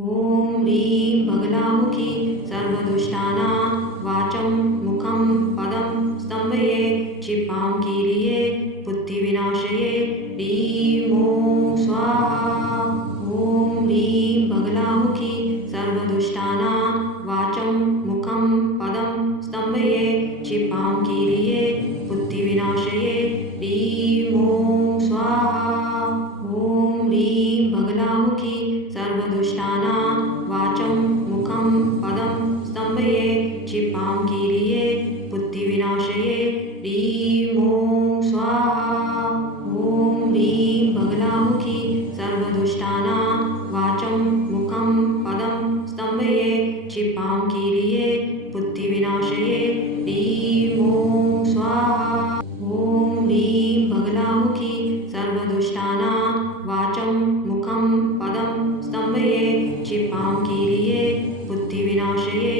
ॐ ह्रीं बगलामुखी सर्वदुष्टानां वाचं मुखं पदं स्तंभये क्षिपां कीरिये बुद्धिविनाशये ह्रीं ॐ स्वाहा। ॐ ह्रीं बगलामुखी सर्वदुष्टानां वाचं मुखं पदं स्तंभये क्षिपां कीरिये बुद्धिविनाशये ह्रीं ॐ स्वाहा। ॐ ह्रीं बगलामुखी सर्वदुष्टानां वाचं मुखं पदं स्तंभये क्षिपां कीरिये बुद्धिविनाशये ह्रीं ॐ स्वाहा। ॐ ह्रीं बगलामुखी सर्वदुष्टानां वाचं मुखं पदं स्तंभये क्षिपां कीरिये बुद्धिविनाशये ह्रीं ॐ स्वाहा। ॐ ह्रीं बगलामुखी सर्वदुष्टानां वाचं मुखं पदं स्तंभये क्षिपां कीरिये बुद्धिविनाशये